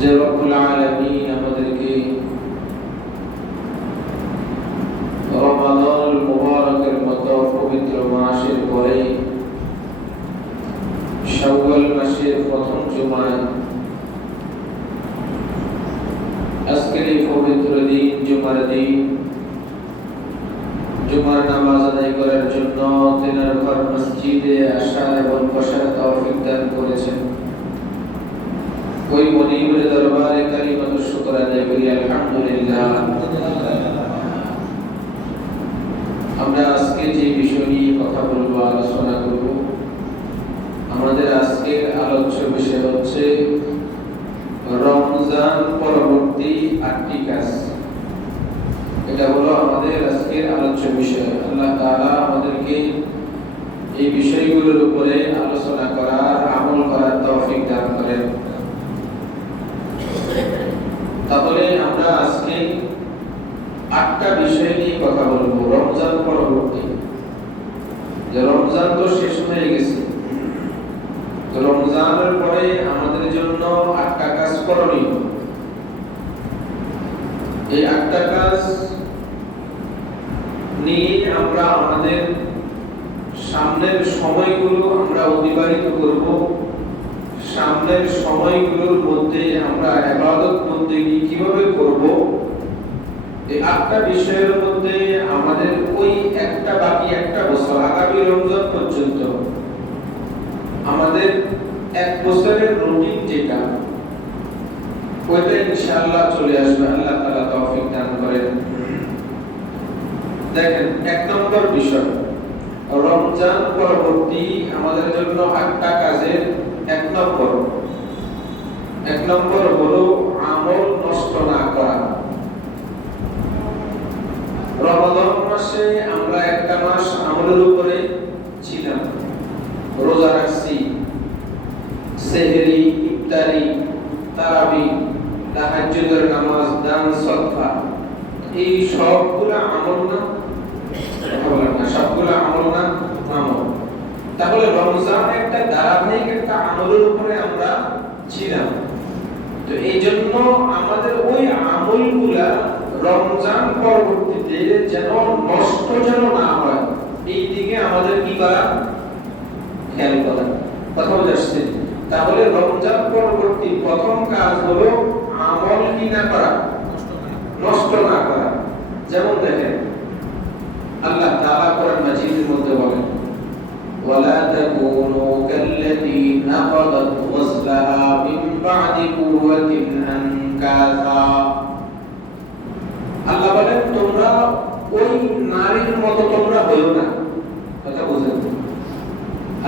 যে রব্বুল আলামিন আমাদেরকে রমাদান মুবারকের মতো পবিত্র মাসের পরে শাওয়াল মাসের প্রথম জুমায় আজকের এই পবিত্র দিন জুমার নামাজ আদায় করার জন্য তেনার ঘর মসজিদে আসা এবং বসার তৌফিক দান করেছেন। ওই মনিবের দরবারে কালিমাতুশ শুকর আদায় করি আলহামদুলিল্লাহ। আমরা আজকে যে বিষয় নিয়ে কথা বলবো, আলোচনা করব, আমাদের আজকের আলোচ্য বিষয় হচ্ছে রমজান পরবর্তী 8টি কাজ। এটা হলো আমাদের আজকের আলোচ্য বিষয়। আল্লাহ তাআলা আমাদেরকে এই বিষয়গুলোর উপরে আলোচনা করার, আমল করার তৌফিক দান করেন। তাহলে আমরা আজকে 8টা বিষয় নিয়ে কথা বলবো রমজান পরবর্তী। যে রমজান তো শেষ হয়ে গেছে, তো রমজানের পরে আমাদের জন্য 8টা কাজ করণীয়। এই 8টা কাজ নিয়ে আমরা আমাদের সামনের সময়গুলো আমরা অতিবাহিত করব। সামনের সময়গুলোর মধ্যে আমরা ইবাদত বন্দেগী কিভাবে করব, এই 8টা বিষয়ের মধ্যে আমাদের ওই বাকি একটা বছর, আগামী রমজান পর্যন্ত আমাদের 1 বছরের রুটিন যেটা, ওইটা ইনশাআল্লাহ চলে আসবে। আল্লাহ তাআলা তৌফিক দান করেন। দেখেন, 1 নম্বর বিষয়, রমজান পরবর্তী আমাদের জন্য 8টা কাজের 1 নম্বর হলো আমল নষ্ট না করা। রমাদান মাসে আমরা একটা মাস আমলের উপরে ছিলাম, রোজা রাখছি, সেহরি, ইফতারি, তারাবি, তাহাজ্জুদের নামাজ, দান, সদকা, এই সবগুলা আমল না? সবগুলা আমল না? আমল। তাহলে রমজান একটা ধারাবাহিক একটা আমলের উপরে আমরা ছিলাম। তো এই জন্য আমাদের ওই আমলগুলা রমজান পরবর্তীতে যেন নষ্ট না হয়, এই দিকে আমাদের কি করা, খেয়াল করা। কথা বুঝাচ্ছে? তাহলে রমজান পরবর্তী প্রথম কাজ হলো আমল কি না করা, নষ্ট না করা। যেমন দেখেন, আল্লাহ তাআলা কোরআন মাজিদের মধ্যে বলেন, ওয়ালা তাকুনু কাল্লাতী নাকাদাত ওয়াসলাহা মিন বা'দি কুওয়াতিন আনকাসা। আল্লাহ বলেন, তোমরা ওই নারীর মতো তোমরা হইও না। কথা বুঝেন?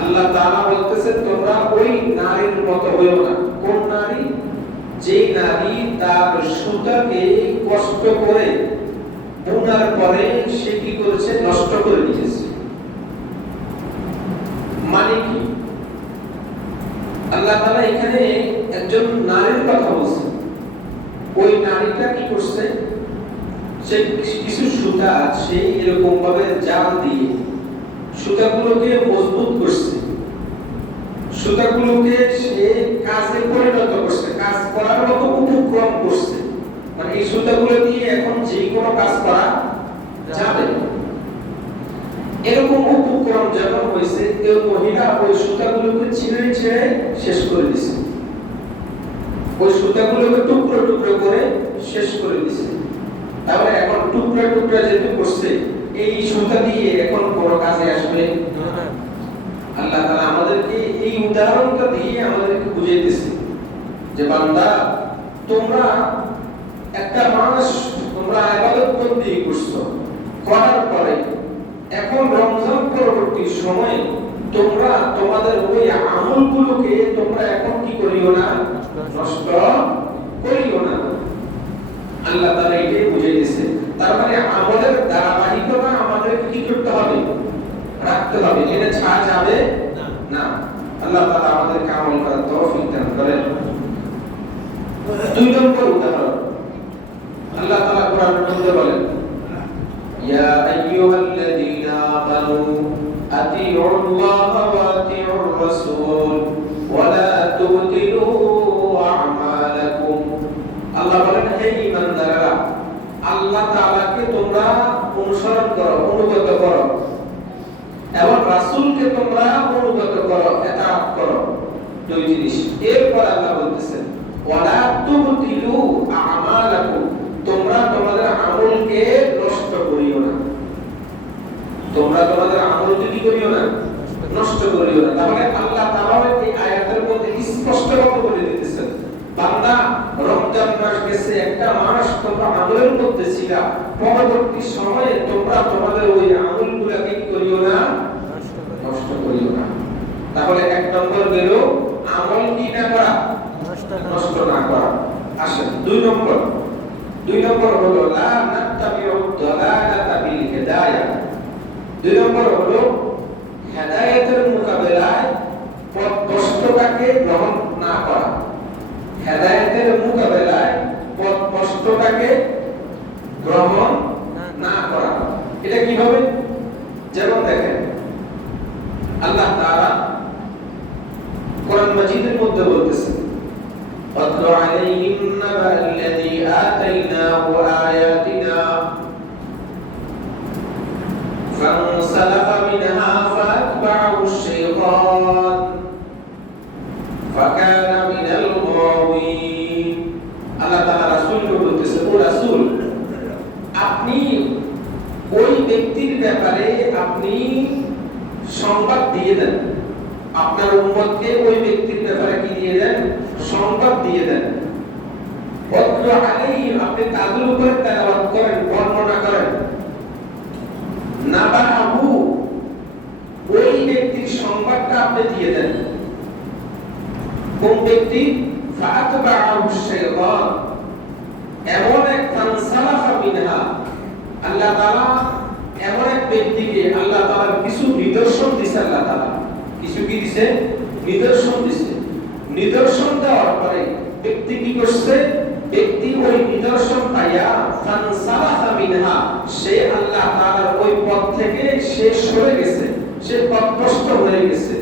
আল্লাহ তাআলা বলতেছেন তোমরা ওই নারীর মতো হইও না। কোন নারী? যে নারী তার সুতাকে কষ্ট করে বুনার পরে সে কি করেছে, নষ্ট করে দিয়েছে। মানে কি? আল্লাহ তাআলা এখানে একজন নারীর কথা বলছেন। ওই নারীটা কি করছে? সে কিছু সুতা সে এরকম ভাবে জাল দিয়ে সুতাগুলোকে মজবুত করছে, সুতাগুলোকে সে কাজে পরিণত করছে, কাজ করার মতো উপক্রম করছে। মানে এই সুতাগুলো দিয়ে এখন যে কোনো কাজ করা যাবে, এরকম উপক্রম যখন হয়েছে, এই মহিলা ওই সুতাগুলোকে ছিঁড়ে শেষ করে দিয়েছে। ওই সুতাগুলোকে টুকরো টুকরো করে শেষ করে দিয়েছে। তাহলে এখন টুকরা টুকরা যেতে করছে, এই সুতা দিয়ে এখন কোনো কাজে আসবে না। আল্লাহ তাআলা আমাদেরকে এই উদাহরণটা দিয়ে আমাদেরকে বুঝাইতেছে যে বান্দা, তোমরা একটা মাস তোমরা ইবাদত বন্দেগী করছো, করার পরে এখন রমজান পরবর্তী সময়ে তোমরা তোমাদের ওই আমলগুলোকে তোমরা এখন কি করিও না, নষ্ট করিও না। আল্লাহ তাআলা এটাই বুঝাইতেছে। তার মানে আমলের ধারাবাহিকতা আমাদের কি করতে হবে, রাখতে হবে। এটা ছাড়া যাবে না। আল্লাহ তাআলা আমাদেরকে আমল করার তৌফিক দান করেন। 2 নম্বর উদাহরণ, আল্লাহ তাআলা কোরআনের মধ্যে বলেন, ইয়া আইয়ুহাল্লাযীনা আমানু আতিউল্লাহা ওয়া আতিউর রাসূল ওয়া লা তুবতিলু আমালাকুম আল্লাহ বলেন, হে ঈমানদাররা, আল্লাহ তাআলাকে তোমরা অনুসরণ করো, অনুগত করো, এবং রাসূলকে তোমরা অনুগত করো, ইতাআত করো। দুই জিনিস। এরপর আল্লাহ বলতেছেন, ওয়ালা তুবতিলু আমালাকুম, তোমরা তোমাদের আমলকে নষ্ট করিও না। তোমরা তোমাদের আমলকে কি করিও না? নষ্ট করিও না। তাহলে আল্লাহ তাআলা এই আয়াতের মধ্যে স্পষ্টভাবে বলে দিতেছেন, বান্দা, রমজান মাস গেছে, একটা মাস তোমরা আমলের মধ্যে ছিলা, পরবর্তী সময়ে তোমরা তোমাদের ওই আমলগুলোকে কি করিও না? নষ্ট করিও না। তাহলে এক নম্বর গেল আমল কি না করা? নষ্ট না করা। আসেন দুই নম্বর হলো লা নাত্তাবিউ দালালাতা বিল হিদায়াহ। দুই নম্বর হলো হেদায়েতের মোকাবেলায় পথভ্রষ্টতাকে গ্রহণ না করা। হেদায়েতের মোকাবেলায় পথভ্রষ্টতাকে গ্রহণ না করা। এটা কিভাবে? যেমন দেখেন, আল্লাহ তাআলা কোরআন মাজিদের মধ্যে বলতেছেন, ওয়াতলু আলাইহিম নাবাল্লাযী আতাইনাহু আয়াতিনা ফানসালাখা মিনহা ফাতবা'াহু আশ-শাইতান ফাকানা মিনাল গাওয়িন। আল্লাহ তাআলা রাসূলকে বলতেছেন, ও রাসূল, আপনি ওই ব্যক্তির ব্যাপারে আপনি সংবাদ দিয়ে দেন, আপনার উম্মতকে ওই ব্যক্তির ব্যাপারে কি দিয়ে দেন? সংবাদ দিয়ে দেন। ওয়াতলু আলাইহিম, আপনি তাদের উপরে তেলাওয়াত করেন, বর্ণনা করেন। নাবাহু, ওই ব্যক্তির সংবাদটা আপনি দিয়ে দেন। কোন ব্যক্তি? ফাতবা'াহু আশ-শাইতান, এমন এক ফানসালাখা মিনহা, আল্লাহ তাআলা এমন এক ব্যক্তিকে আল্লাহ তাআলা কিছু নিদর্শন দিয়েছে। আল্লাহ তাআলা কিছু কি দিয়েছে? নিদর্শন দিয়েছে। নিদর্শন দেওয়ার পরে ব্যক্তি কি করছে? ব্যক্তি ওই নিদর্শন পাইয়া ফানসালাখা মিনহা, সে আল্লাহ তাআলার ওই পথ থেকে সে সরে গেছে, সে পথভ্রষ্ট হয়ে গেছে।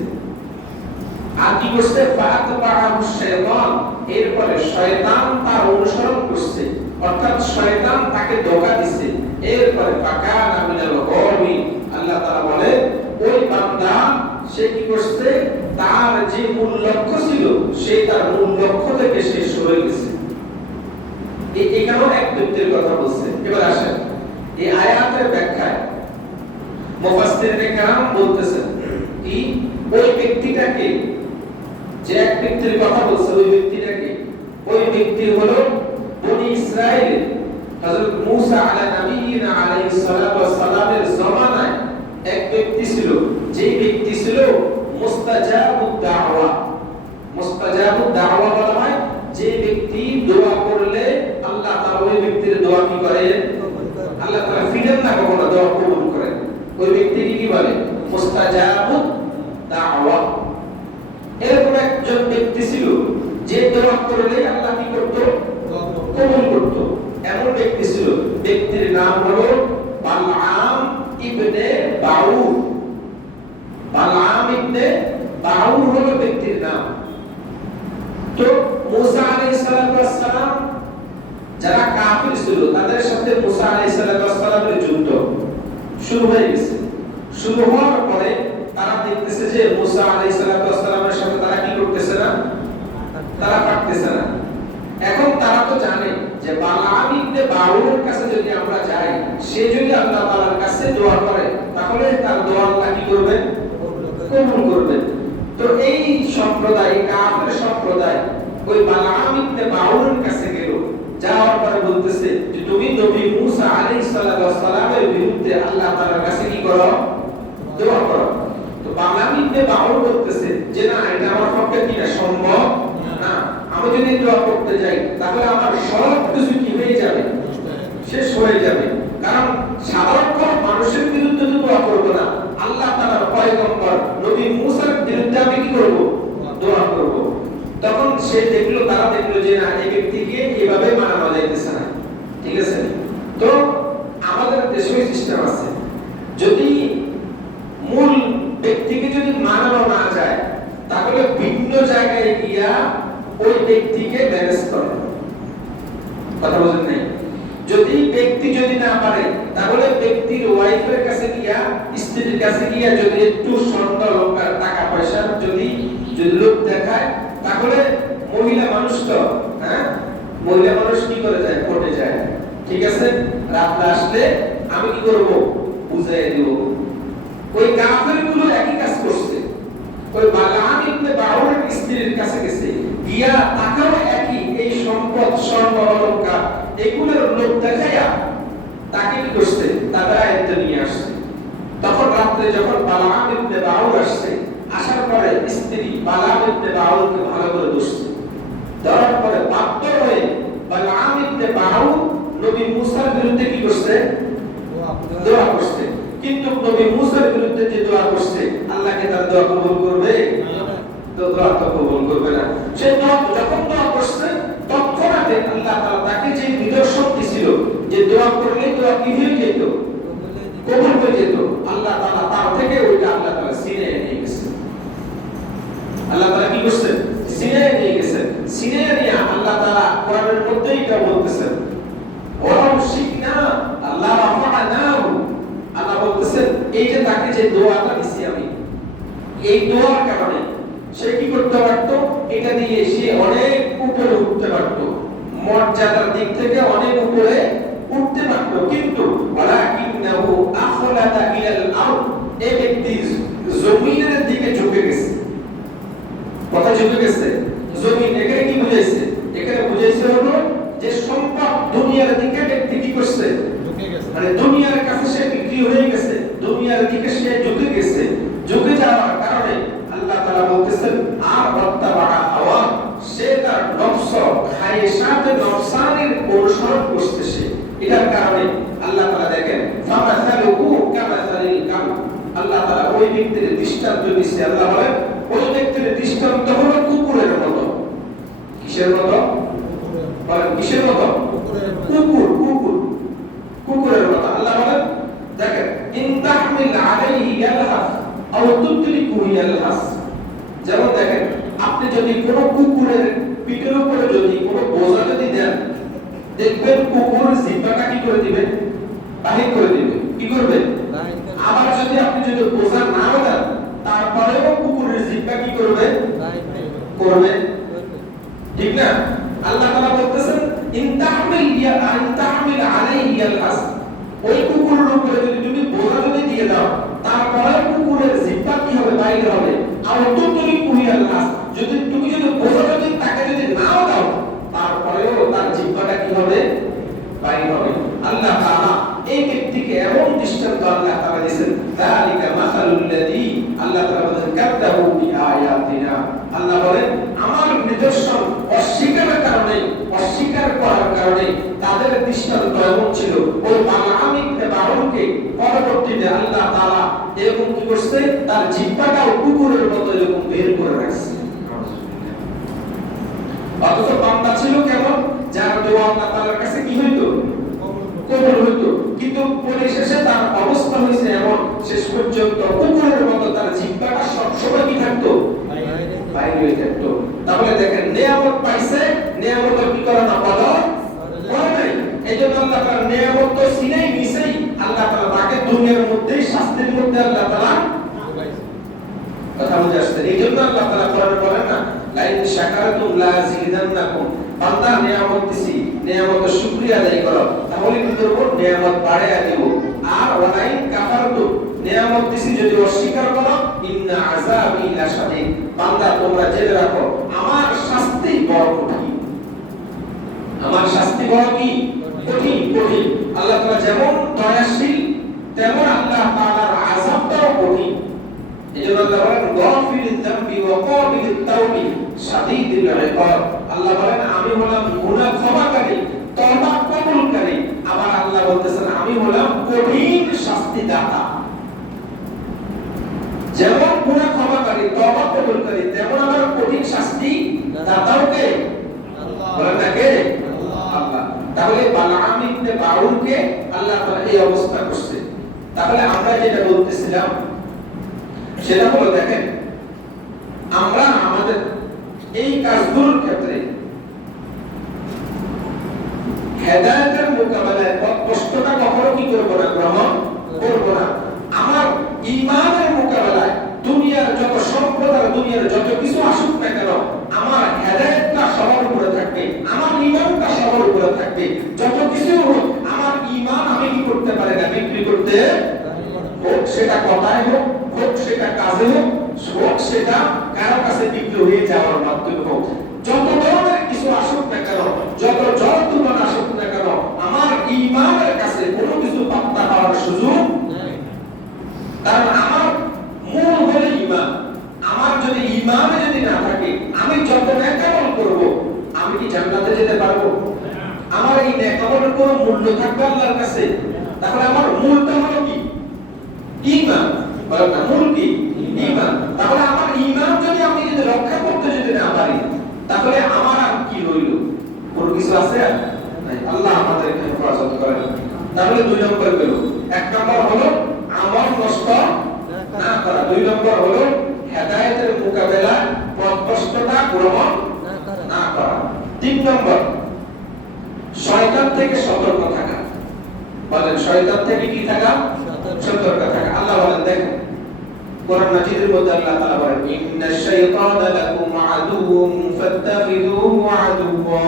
আর কি করছে? ফাতবা'াহু আশ-শাইতান, এরপরে শয়তান তার অনুসরণ করছে, অর্থাৎ শয়তান তাকে ধোঁকা দিছে। এরপরে ফাকানা মিনাল গাওয়িন, আল্লাহ তাআলা বলে ওই বান্দা সে কি করছে? তার যে মূল লক্ষ্য ছিল, সে তার মূল লক্ষ্য থেকে সে সরে গেছে। এখানেও এক ব্যক্তির কথা বলছে। এবার আসেন এই আয়াতের ব্যাখ্যায় মুফাসসিরিনে কেরাম বলতেছেন কি ওই ব্যক্তিটাকে, যে এক ব্যক্তির কথা বলছে, ওই ব্যক্তিটাকে, ওই ব্যক্তি হলো বনি ইসরাইল হযরত মূসা নবিয়্যিনা আলাইহিস সালাতু ওয়াস সালামের জামানায় এক ব্যক্তি ছিল, যে ব্যক্তি ছিল মুস্তাজাবুদ দাওয়া। মুস্তাজাবুদ দাওয়া বলা হয় যে ব্যক্তি দোয়া করলে আল্লাহ তাআলা ওই ব্যক্তির দোয়া কি করেন? আল্লাহ তাআলা ফিরেন না, কখনো দোয়া কবুল করেন। ওই ব্যক্তিকে কি বলে? মুস্তাজাবুদ দাওয়া। এরকম একজন ব্যক্তি ছিল যে দোয়া করলে আল্লাহ কি করত? কবুল করত। এমন ব্যক্তি ছিল, ব্যক্তির নাম হলো বালআম ইবনে বাউর। বালআম ইবনে বাউর হলো ব্যক্তির নাম। তো মুসা আলাইহিস সালাম যারা কাফির ছিল, তাদের সাথে মুসা আলাইহিস সালামের যুদ্ধ শুরু হয়ে গেছে। শুরু হওয়ার পরে তারা দেখতেছে যে মুসা আলাইহিস সালামের সাথে তারা কি করতেছে না? তারা পারতেছে না। এখন তারা তো জানে যে বালআম ইবনে বাউরের কাছে যদি আমরা যাই, সে যদি আল্লাহ তাআলার কাছে দোয়া করে, তাহলে তার দোয়া আল্লাহ কি করবেন? কবুল করবেন। তো এই সম্প্রদায়, কাফের সম্প্রদায়, ওই বালআম ইবনে বাউরের কাছে গেল। যাওয়ার পরে বলতেছে যে তুমি নবী মূসা আলাইহিস সালামের বিরুদ্ধে আল্লাহ তাআলার কাছে কি করো? দোয়া করো। তো বালআম ইবনে বাউর বলতেছে যে না, এটা আমার পক্ষে কি না সম্ভব না। আমি যদি দোয়া করতে যাই, তাহলে আমার সব কিছু কি হয়ে যাবে? শেষ হয়ে যাবে। কারণ সাধারণ মানুষের বিরুদ্ধে তো দোয়া করব না, আল্লাহ তাআলার পয়গম্বর নবী মূসার বিরুদ্ধে আমি কি করব? দোয়া করব। তখন সে দেখলো, তারা দেখলো যে না, এই ব্যক্তিকে এভাবে মানানো যাইতেছে না। ঠিক আছে? তো আমাদের দেশে সিস্টেম আছে, যদি মূল ব্যক্তিকে যদি মানানো না যায়, তাহলে ভিন্ন জায়গায় গিয়া ওই ব্যক্তিকে ম্যানেজ করে। কথা বুঝেন নাই? যদি ব্যক্তি যদি না পারে তাহলে ব্যক্তির ওয়াইফের কাছে গিয়া, স্ত্রীর কাছে গিয়া যদি একটু স্বর্ণ লঙ্কার টাকা পয়সা যদি লোক দেখায়, তাহলে মহিলা মানুষ তো, হ্যাঁ, মহিলা মানুষ কি করে যায়? কোর্টে যায়। ঠিক আছে, রাত আসলে আমি কি করব? বুঝাই দিব। ওই কাফের গুলো একই কাজ করছে। ওই বালাম ইবনে বাউরের স্ত্রীর কাছে গেছে, গিয়া তাকেও একই এই সম্পদ, স্বর্ণ অলংকার এগুলোর লোক দেখাইয়া তাকে কি করছে? তাদের আয়ত্তে নিয়ে আসছে। তখন রাত্রে যখন বালাম ইবনে বাউর আসছে, আসার পরে স্ত্রী বালাম ইবনে বাউরকে ভালো করে ধরছে। ধরার পরে বাধ্য হয়ে বালাম ইবনে বাউর নবী মুসার বিরুদ্ধে কি করছে? দোয়া করছে। কিন্তু নবী মুসার বিরুদ্ধে যে দোয়া করছে, আল্লাহকে তার দোয়া কবুল করবে? তো দোয়া তো কবুল করবে না। সে যখন দোয়া করছে, তৎক্ষণাৎ আল্লাহ তাআলা তাকে যে নিদর্শন দিছিল যে দোয়া করলে দোয়া কি হয়ে যেত? কবুল হয়ে যেত। আল্লাহ তাআলা তার থেকে ওইটা আল্লাহ তাআলা ছিনিয়ে নিয়ে গেছে। আল্লাহ তাআলা কি করছে? ছিনিয়ে নিয়ে গেছে। ছিনিয়ে নিয়ে আল্লাহ তাআলা কোরআনের মধ্যে এটা বলতেছেন, ওয়ালাউ শিকনা আল্লাহ রাফা'নাহু। আল্লাহ বলতেছেন এই যে তাকে যে দোয়াটা দিছি আমি, এই দোয়ার কারণে সে কি করতে পারত? এটা দিয়ে সে অনেক উপরে উঠতে পারত, মর্যাদার দিক থেকে অনেক উপরে উঠতে পারত। কিন্তু ওয়ালাকিন্নাহু আখলাদা ইলাল আরদ, এই ব্যক্তি জমিনের দিকে ঝুঁকে গেছে। কথা ঝুঁকে গেছে জমিন। এখানে কি বুঝাইছে? এখানে বুঝাইছে হলো যে সম্পদ দুনিয়ার দিকে ব্যক্তি কি করছে? ঝুঁকে গেছে। মানে দুনিয়ার কাছে সে বিক্রি হয়ে গেছে, দুনিয়ার দিকে সে ঝুঁকে গেছে। ঝুঁকে যাওয়ার কারণে আল্লাহ তাআলা বলতেছেন আর ওয়াত্তাবা হাওয়া, সে তার নফস খায়েশাতে নফসানের অনুসরণ করতেছে। এটার কারণে আল্লাহ তাআলা দেখেন ফামাসালুহু কামাসালিল কাম, আল্লাহ তাআলা ওই ব্যক্তির দৃষ্টান্ত দিয়েছে। আল্লাহ বলেন ওই ব্যক্তির দৃষ্টান্ত হলো কুকুরের মতো। কিসের মতো? বলেন কিসের মতো? কুকুর। কুকুরের মতো। আল্লাহ বলেন দেখেন ইন তাহমিল আলাইহি ইয়ালহাস আও তুতরিকু ইয়ালহাস। যেমন দেখেন আপনি যদি কোনো কুকুরের পিঠের উপরে যদি কোনো বোঝা যদি দেন, দেখবেন কুকুর জিহ্বাটা কি করে দিবে? বাহির করে দিবে। কি করবে? আবার যদি আপনি যদি বোঝা না দেন, তারপরেও কুকুরের জিহ্বা কি করবে? করবে। ঠিক না? আল্লাহ তাআলা বলতেছেন ইন তাহমিল আলাইহি ইয়ালহাস, ওই কুকুরের উপরে যদি তুমি বোঝা যদি দিয়ে দাও, তারপরে কুকুরের জিহ্বা কি হবে? বাইরে হবে। আর তুতরিকু ইয়ালহাস, যদি তুমি যদি বোঝা যদি তাকে যদি নাও দাও, তারপরেও তার জিহ্বাটা কি হবে? বাইরে হবে। আল্লাহ তাআলা এই ব্যক্তিকে এমন দৃষ্টান্ত আল্লাহ তাআলা দিয়েছেন, যালিকা মাসালুল লাযী, আল্লাহ তাআলা বলেন কাযযাবু বিআয়াতিনা। আল্লাহ বলেন আমার নিদর্শন অস্বীকারের কারণে, অস্বীকার করার কারণে তাদের দৃষ্টান্ত এমন ছিল। ওই বালাম ইবনে বাউরকে পরবর্তীতে আল্লাহ তাআলা এরকম কি করছে? তার জিহ্বাটাও কুকুরের মতো এরকম বের করে রাখছে। অথচ বান্দা ছিল কেমন? যার দোয়া আল্লাহ তাআলার কাছে কি হইতো? কবুল হইতো। কিন্তু পরিশেষে তার অবস্থা হয়েছে এমন, শেষ পর্যন্ত কুকুরের মতো তার জিহ্বাটা সবসময় কি থাকতো? বাইরে হয়ে থাকতো। তাহলে দেখেন নিয়ামত পাইছে, নিয়ামত কি করে না? কদর করে নাই। এইজন্য আল্লাহ তাআলা নিয়ামত তো সিনেই নিছেই, আল্লাহ তাআলা তাকে দুনিয়ার মধ্যেই শাস্তির মধ্যে আল্লাহ তাআলা কথা বুঝে আসছে। এইজন্য আল্লাহ তাআলা কোরআনে বলেন না লাইন শাকারতুম লা যিদান্নাকুম, বান্দা নিয়ামত দিছি, নিয়ামতের শুকরিয়া আদায় করো, তাহলে কি করব? নিয়ামত বাড়ায়া দেব। আর ওয়ালাইন কাফারতুম, নিয়ামত দিছি যদি অস্বীকার করো, ইন্না আযাবি লাশাদীদ, বান্দা তোমরা জেনে রাখো আমার শাস্তি বড় কঠিন। আমার শাস্তি বড় কি? কঠিন। আল্লাহ তাআলা যেমন দয়াশীল, তেমন আল্লাহ তাআলার আযাবটাও কঠিন। এজন্য আল্লাহ বলেন গাফিরিয যামবি ওয়া কাবিলিত তাওবি শাদীদুল ইকাব। আল্লাহ বলেন আমি হলাম গুনাহ ক্ষমাকারী, তওবা কবুলকারী। আবার আল্লাহ বলতেছেন আমি হলাম কঠিন শাস্তিদাতা। যেমন গুনাহ ক্ষমাকারী, তওবা কবুলকারী, তেমন আবার কঠিন শাস্তি দাতাও কে? আল্লাহ। বলেন না কে? আল্লাহ। তাহলে বালাম ইবনে বাউরকে আল্লাহ তাআলা এই অবস্থা করছে। তাহলে আমরা যেটা বলতেছিলাম সেটা হলো দেখেন আমরা আমাদের এই কাজগুলোর ক্ষেত্রে হেদায়েতের মোকাবেলায় কষ্টটা কখনো কি করব না, গ্রহণ করব না। আমার ঈমানের মোকাবেলায় দুনিয়ার যত সম্পদ আর দুনিয়ার যত কিছু আসুক না কেন, আমার হেদায়েতটা সবার উপরে থাকবে, আমার ঈমানটা সবার উপরে থাকবে। যত কিছু হোক আমার ঈমান আমি কি করতে পারি না, বিক্রি করতে, হোক সেটা কথায় হোক, হোক সেটা কাজে হোক, হোক সেটা কারো কাছে বিক্রি হয়ে যাওয়ার মাধ্যমে হোক, যত ধরনের কিছু আসুক না কেন, যত জল তুলন আসুক না কেন, আমার ঈমানের কাছে কোনো কিছু পাত্তা পাওয়ার সুযোগ নেই। কারণ আমার মূল হলো ঈমান। আমার যদি ঈমানে যদি না থাকে, আমি যত নেক আমল করব, আমি কি জান্নাতে যেতে পারবো? আমার এই নেক আমলের কোনো মূল্য থাকবে আল্লাহর কাছে? তাহলে আমার মূলটা হলো কি? ঈমান। বলেন না, মূল কি? ঈমান। তাহলে আমার ঈমান যদি আমি যদি রক্ষা করতে যদি না পারি, তাহলে আমার আর কি রইল? কোনো কিছু আছে? নাই। আল্লাহ আমাদেরকে হেফাজত করেন। তাহলে দুই নম্বর গেল। এক নম্বর হলো আমল নষ্ট না করা, দুই নম্বর হলো হেদায়েতের মোকাবেলা পথভ্রষ্টতা গ্রহণ না করা, তিন নম্বর শয়তান থেকে সতর্ক থাকা। বলেন শয়তান থেকে কি থাকা? সতর্ক থাকা। আল্লাহ বলেন, দেখেন কোরআন মাজিদের মধ্যে আল্লাহ তাআলা বলেন, ইন্নাশ শাইতানা লাকুম আদুউম ফাত্তাখিযুহু আদুওয়া।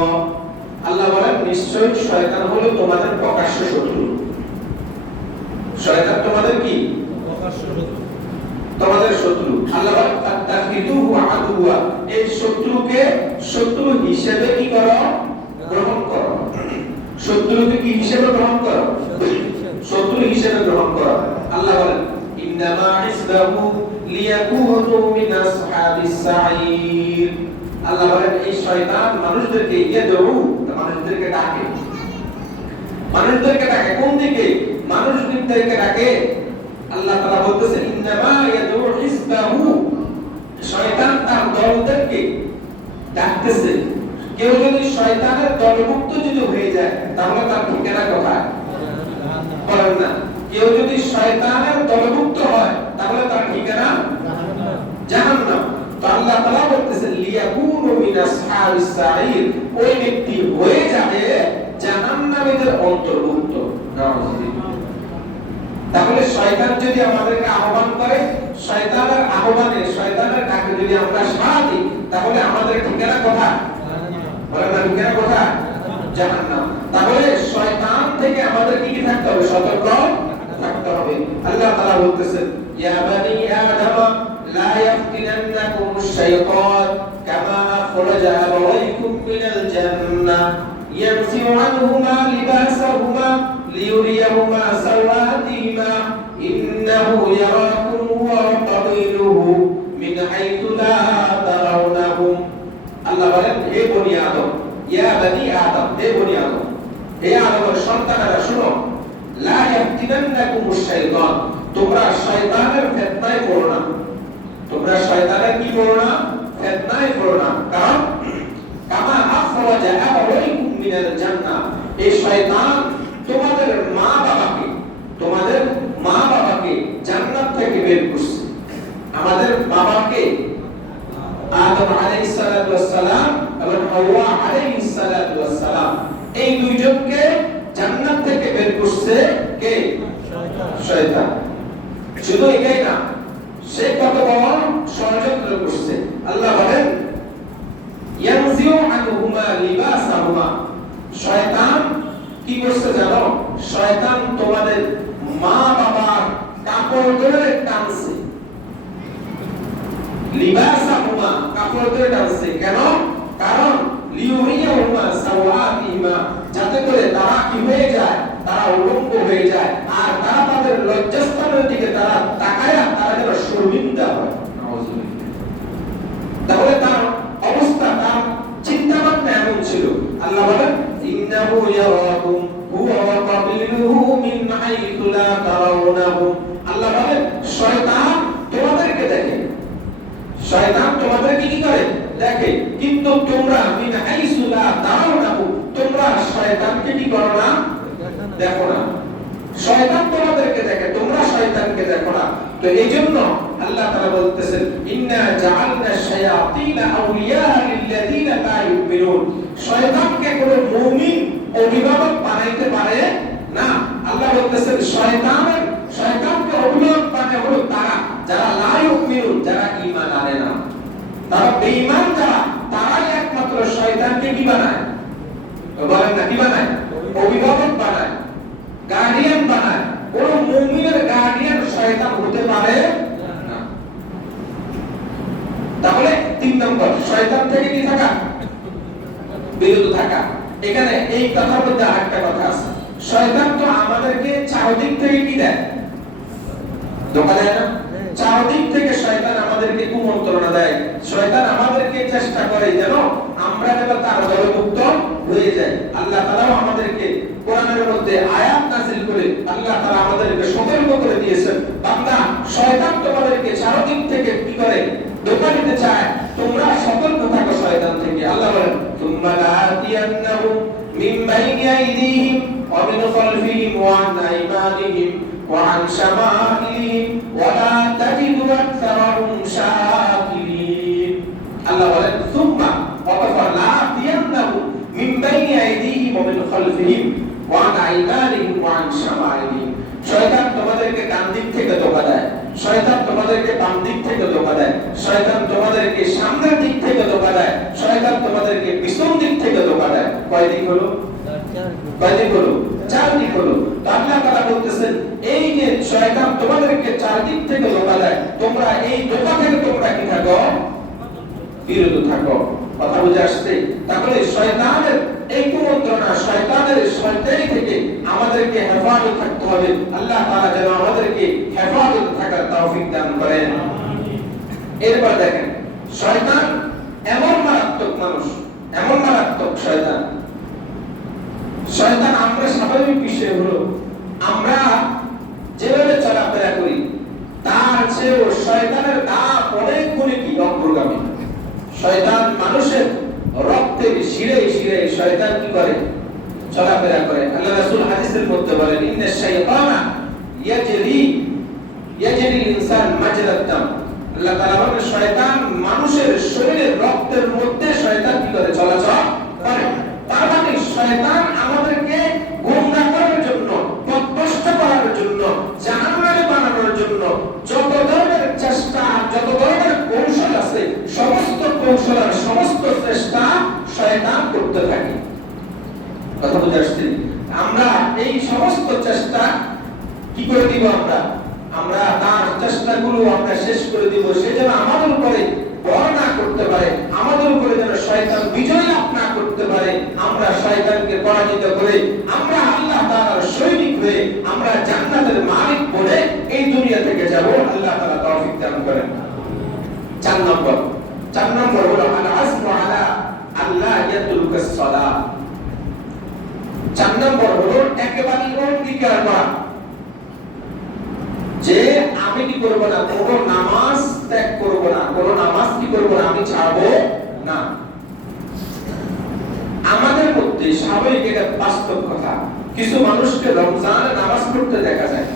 আল্লাহ বলেন নিশ্চয়ই শয়তান হলো তোমাদের প্রকাশ্য শত্রু। শয়তান তোমাদের কি? প্রকাশ্য শত্রু, তোমাদের শত্রু। আল্লাহ বলেন ফাত্তাখিযুহু আদুওয়া, এই শত্রুকে শত্রু হিসেবে কি করো? গ্রহণ করো। শত্রুকে কি হিসেবে গ্রহণ করো? শত্রু হিসেবে গ্রহণ করো। আল্লাহ বলেন ইন্নামা হিসবাহু লিয়াকুনু মিন আসহাবিস সাঈর। আল্লাহ বলেন এই শয়তান মানুষদেরকে ইয়াদউ, মানুষদেরকে ডাকে। মানুষদেরকে ডাকে কোন দিকে? মানুষদেরকে ডাকে। আল্লাহ তাআলা বলতেছেন ইন্নামা ইয়াদউ হিসবাহু, শয়তান তার দলদেরকে ডাকতেছে। কেউ যদি শয়তানের দলভুক্ত যদি হয়ে যায়, তাহলে তার ঠিকানা কোথায়? বলেন না। কেউ যদি শয়তানের দলভুক্ত হয়, তাহলে তার ঠিকানা জাহান্নাম। তো আল্লাহ তাআলা বলতেছেন লিয়াকুনু মিন আসহাবিস সাঈর, ওই ব্যক্তি হয়ে যাবে জাহান্নামীদের অন্তর্ভুক্ত। তাহলে শয়তান যদি আমাদেরকে আহ্বান করে, শয়তানের আহ্বানে, শয়তানের ডাকে যদি আমরা সাড়া দিই, তাহলে আমাদের ঠিকানা কোথায়? বলেন না, ঠিকানা কোথায়? জাহান্নাম। তাহলে শয়তান থেকে আমাদের কি থাকতে হবে? সতর্ক থাকতে হবে। আল্লাহ তাআলা বলতেছেন ইয়া বানি আদম লা ইয়াফতিনান্নাকুম আশ-শাইতান কামা আখরাজা আবাওয়াইকুম মিনাল জান্নাহ ইয়ানসিউ আনহুমা লিবাসাহুমা লিয়ুরিয়াহুমা সাওয়াতিহিমা ইন্নাহু ইয়ারাকুম ওয়া কাবিলুহু মিন হাইতু লা তারাউনাহুম। আল্লাহ বলেন হে বনি আদম, ইয়া বানি আদম, হে বনি আদম, হে আদমের সন্তানেরা শুনো, লা ইয়াফতিনান্নাকুম আশ-শাইতান, তোমরা শয়তানের ফিতনায় পড়ো না। তোমরা শয়তানের কি পড়ো না? ফিতনায় পড়ো না। কারণ কামা আখরাজা আবাওয়াইকুম মিনাল জান্নাহ, এই শয়তান তোমাদের মা বাবাকে জান্নাত থেকে বের করছে। আমাদের বাবাকে আদম আলাইহিস সালাতু ওয়াস সালাম এবং হাওয়া আলাইহিস সালাতু ওয়াস সালাম, এই দুইজনকে জান্নাত থেকে বের করছে কে? শয়তান। শুধু এটাই না, সে কত বড় ষড়যন্ত্র করছে। আল্লাহ বলেন ইয়ানজিউ আনহুমা লিবাসাহুমা, শয়তান কি করছে জানো? শয়তান তোমাদের মা বাবার কাপড় ধরে টানছে। লিবাসাহুমা, কাপড় ধরে টানছে। কেন? কারণ লিউরিয়াহুমা সাওয়াতিহিমা, যাতে করে তারা কি হয়ে যায়? তারা উলঙ্গ হয়ে যায়, আর তারা তাদের লজ্জাস্থানের দিকে তারা তাকায়, তারা যেন শর্মিন্দা হয়। তাহলে তার অবস্থা, তার চিন্তা ভাবনা এমন ছিল। আল্লাহ বলেন ইন্নাহু ইয়ারাকুম হুয়া ওয়া কাবিলুহু মিন হাইতু লা তারাউনাহুম। আল্লাহ বলেন শয়তান তোমাদেরকে দেখে। শয়তান তোমাদেরকে কি করে? দেখে। কিন্তু তোমরা মিন হাইতু লা তারাউনাহুম, তোমরা শয়তানকে কি করো না? দেখো না। শয়তান তোমাদেরকে দেখে, তোমরা শয়তানকে দেখো না। তো এইজন্য আল্লাহ তাআলা বলতেছেন ইন্না জাআলনা শায়াতিনা আউলিয়া লিল্লাযিনা লা ইউমিনুন, শয়তানকে কোন মুমিন অভিভাবক বলেন না, কি বানায়? অভিভাবক বানায়, গার্ডিয়ান বানায়। কোন মুমিনের গার্ডিয়ান শয়তান হতে পারে না। তাহলে 3 নম্বর, শয়তান থেকে কি থাকা? বিরত থাকা। এখানে এই কথার মধ্যে আরেকটা কথা আছে, শয়তান তো আমাদেরকে চারদিক থেকে কি দেয়? ধোঁকা দেয় না? চারদিক থেকে শয়তান আমাদেরকে কুমন্ত্রণা দেয়। শয়তান আমাদেরকে চেষ্টা করে যেন আমরা যেন তার দলভুক্ত হয়ে যাই। আল্লাহ তাআলাও আমাদেরকে কোরআনের মধ্যে আয়াত নাযিল করে আল্লাহ তাআলা আমাদেরকে সতর্ক করে দিয়েছেন, বান্দা শয়তান তোমাদেরকে চারদিক থেকে কি করে? ধোঁকা দিতে চায়, তোমরা সতর্ক থাকো শয়তান থেকে। আল্লাহ বলেন, তুম্মা লাতিয়ান্নাহুম মিন বাইনি আইদিহিম ওয়া মিন খালফিহিম ওয়া আন আইমানিহিম ওয়া আন শামাইলিহিম ওয়া লা তাজিদু আকসারাহুম শাকিরিন। আল্লাহ বলেন, তুম্মা অতঃপর লাতিয়ান্নাহুম মিন বাইনি আইদিহিম ওয়া মিন খালফিহিম ওয়া আন আইমানিহিম ওয়া আন শামাইলিহিম। শয়তান তোমাদেরকে ডান দিক থেকে ধোঁকা দেয়, শয়তান তোমাদেরকে বাম দিক থেকে ধোঁকা দেয়, শয়তান তোমাদেরকে সামনের দিক থেকে ধোঁকা দেয়, শয়তান তোমাদেরকে পিছন দিক থেকে ধোঁকা দেয়। কয় দিক হলো? কয় দিক হলো? 4 দিক হলো। তো আল্লাহ তাআলা বলতেছেন, এই যে শয়তান তোমাদেরকে 4 দিক থেকে ধোঁকা দেয়, তোমরা এই ধোঁকা থেকে তোমরা কি থাকো? বিরত থাকো। কথা বুঝে আসছে? তাহলে শয়তানের এই কুমন্ত্রণা, শয়তানের শয়তানি থেকে আমাদেরকে হেফাজত থাকতে হবে। আল্লাহ তাআলা যেন আমাদেরকে হেফাজত থাকার তৌফিক দান করেন। এরপর দেখেন, শয়তান এমন মারাত্মক মানুষ, এমন মারাত্মক শয়তান। শয়তান আমরা স্বাভাবিক বিষয় হলো আমরা যেভাবে চলাফেরা করি তার চেয়েও শয়তানের দাপ অনেক গুণে কি অগ্রগামী। শয়তান মানুষের রক্তের শিরে শিরে শয়তান কি করে? চলাফেরা করে। আল্লাহ রাসূল হাদিসের মধ্যে বলেন, ইন্নাশ শাইতানা ইয়াজরি ইনসান মাজরাত দাম। আল্লাহ তাআলা বলেন, শয়তান মানুষের শরীরের রক্তের মধ্যে শয়তান কি করে? চলাচল করে। তার মানে শয়তান আমাদেরকে গোমরাহ করার জন্য, পথভ্রষ্ট করার জন্য, জাহান্নামে বানানোর জন্য যত ধরনের চেষ্টা, যত ধরনের কৌশল আছে, সমস্ত কৌশল আর সমস্ত চেষ্টা শয়তান করতে থাকে। কথা বুঝে আসছে? আমরা এই সমস্ত চেষ্টা কি করে দিব? আমরা তার চেষ্টাগুলো আমরা শেষ করে দিব। সে যেন আমাদের উপরে ভর না করতে পারে, আমাদের উপরে যেন শয়তান বিজয় লাভ না করতে পারে। আমরা শয়তানকে পরাজিত করে আমরা আল্লাহ তাআলার সৈনিক হয়ে আমরা জান্নাতের মালিক বলে এই দুনিয়া থেকে যাব। আল্লাহ তাআলা তৌফিক দান করেন। 4 নম্বর হলো আল আযমু আলা আল্লাহ ইয়াতরুকাস সালাহ। 4 নম্বর হলো একেবারে অঙ্গীকার করা যে আমি কি করব না, কোন নামাজ ত্যাগ করব না, কোন নামাজ কি করব না, আমি ছাড়বো না। আমাদের মধ্যে স্বাভাবিক এটা বাস্তব কথা, কিছু মানুষকে রমজানে নামাজ পড়তে দেখা যায়,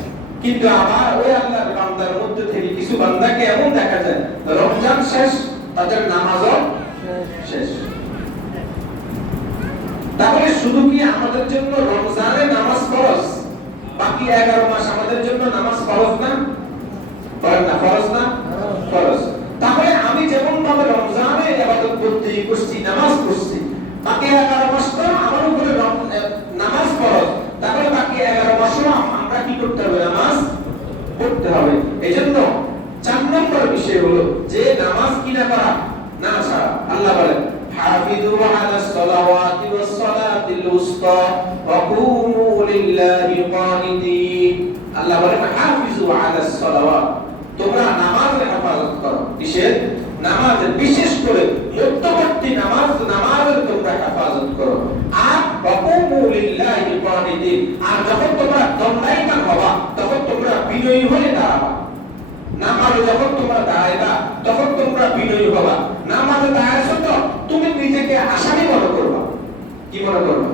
কিন্তু আবার ওই আল্লাহর বান্দার মধ্যে থেকে কিছু বান্দাকে এমন দেখা যায় রমজান শেষ তাদের নামাজও শেষ। তাহলে শুধু কি আমাদের জন্য রমজানে নামাজ ফরজ, বাকি 11 মাস আমাদের জন্য নামাজ ফরজ না? বলেন না, ফরজ না? ফরজ। তাহলে আমি যেমন ভাবে রমজানে ইবাদত করছি, নামাজ পড়ছি, বাকি 11 মাস তো আমার উপরে নামাজ ফরজ। তাহলে বাকি 11 মাসও আমরা কি করতে হবে? নামাজ পড়তে হবে। এজন্য 4 নম্বর বিষয় হলো যে নামাজ কি না করা, না ছাড়া। আল্লাহ বলেন, হাফিজু আলাস সালাওয়াতি ওয়াস সালাতিল উসতা ওয়া কুমু লিল্লাহি কানিতিন। আল্লাহ বলেন, হাফিজু আলাস সালাওয়াত, তোমরা নামাজের হেফাজত করো। কিসের? নামাজের, বিশেষ করে মধ্যবর্তী নামাজের তোমরা হেফাজত করো। আর ওয়া কুমু লিল্লাহি কানিতিন, আর যখন তোমরা দণ্ডায়মান হবা তখন তোমরা বিনয়ী হয়ে দাঁড়াবা। নামাজে যখন তোমরা দাঁড়াইবা তখন তোমরা বিনয়ী হবা। নামাজে দাঁড়াইছো তো তুমি নিজেকে আসামি মনে করবা। কি মনে করবা?